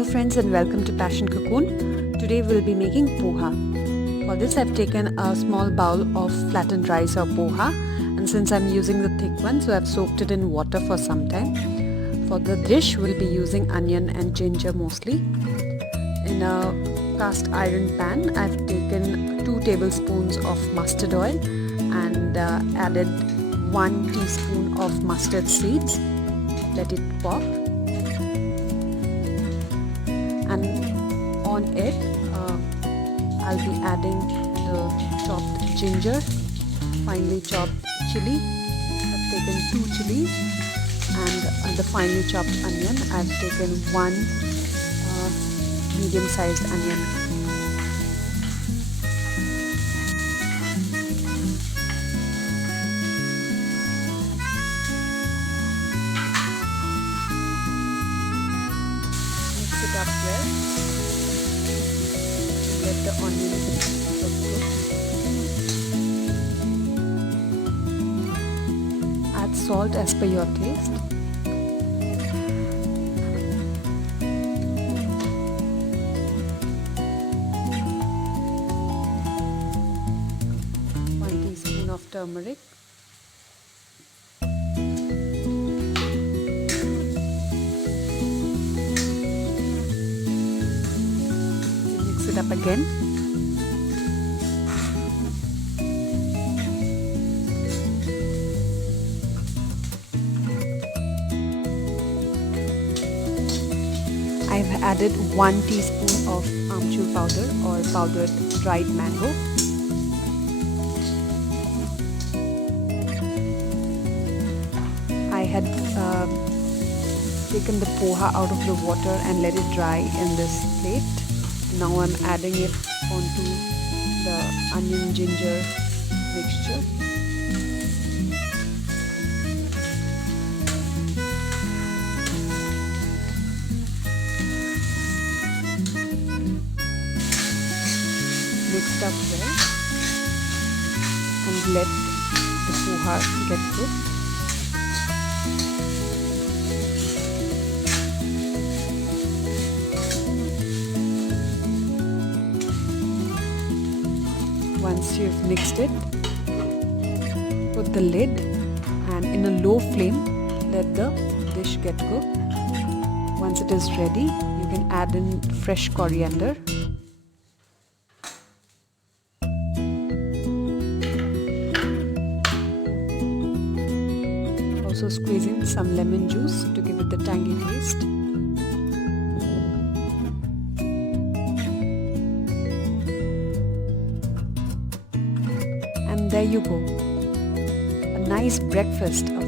Hello friends and welcome to Passion Cocoon. Today we'll be making poha. For this I've taken a small bowl of flattened rice or poha, and since I'm using the thick one, so I've soaked it in water for some time. For the dish we'll be using onion and ginger mostly. In a cast iron pan I've taken 2 tablespoons of mustard oil and added 1 teaspoon of mustard seeds. Let it pop. And on it I'll be adding the chopped ginger, finely chopped chili. I've taken 2 chilies, and the finely chopped onion. I've taken 1 medium-sized onion. Mix it up well. Let the onion get cooked. Add salt as per your taste. Of turmeric, mix it up again. I've added 1 teaspoon of Aamchur powder or powdered dried mango. I had taken the poha out of the water and let it dry in this plate. Now I'm adding it onto the onion ginger mixture. Mix it up well and let the poha get cooked. Once you've mixed it, put the lid and in a low flame let the dish get cooked. Once it is ready, you can add in fresh coriander. Also squeezing some lemon juice to give it the tangy taste. And there you go, a nice breakfast of